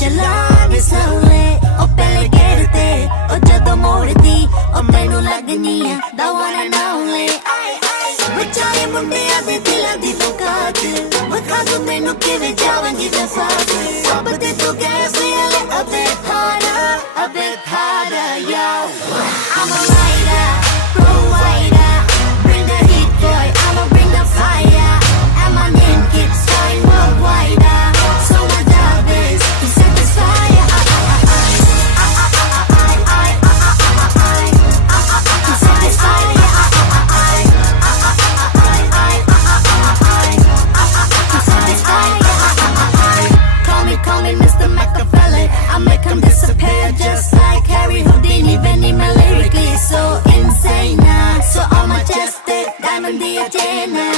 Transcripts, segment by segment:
चलाने slowly ओ पहले गिरते ओ जदों मोड़दी ओ मैनू लगनी है the one and only बचाए मुंडियां दे दिलां दी बुकात बखा दू मैनू किवें जावांगी दफा सब ते तू कैसे a bit harder yo I'm a rider provider bring the heat boy I'ma bring the fire and my name keeps flying worldwide so my job is to satisfy Call me Mr. Machiavelli I make him disappear just like Harry Houdini Benny my lyrically so insane so all majestic diamond Diana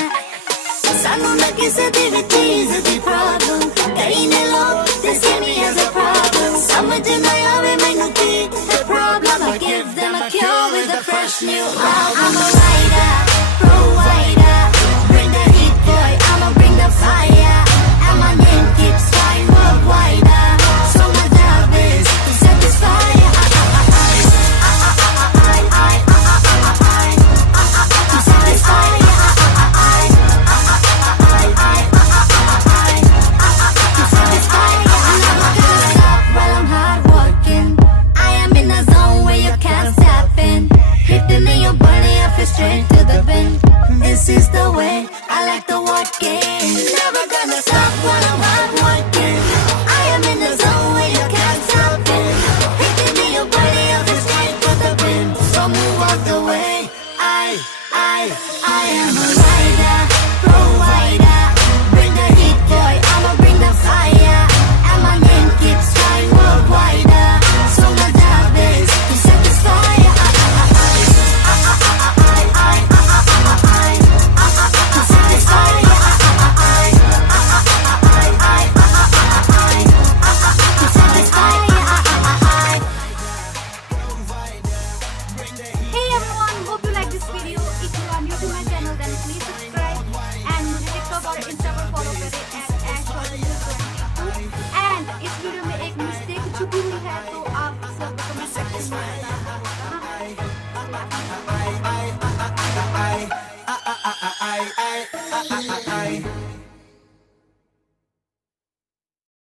Sanu na kise di vi cheez di problem Kahi ne log they see me as a problem Samajh na aave mainu ki the problem I give them a cure with a fresh new album I'm a rider provider bring the heat boy I'ma bring the fire and my name keeps flying worldwide so my job is to satisfy to satisfy to satisfy I'm never gonna stop while I'm hard working I am in a zone where you can't step in hitting in your body I feel straight to the bin this is the way I like to work it never gonna stop while I'm hard working I am in the zone where you can't stop it hitting in your body I feel straight to the bin so move out the way I am a rider provider bring the heat boy I'ma bring the fire and my name keeps flying worldwide so my job is to satisfy to satisfy to satisfy Hey everyone, hope you like this video. If you are new to my channel, then please subscribe and मुझे TikTok और Insta पर follow करें @aish22 and इस video में एक mistake छुपी हुई है तो आप सब कमेंट सेक्शन में बताना होगा।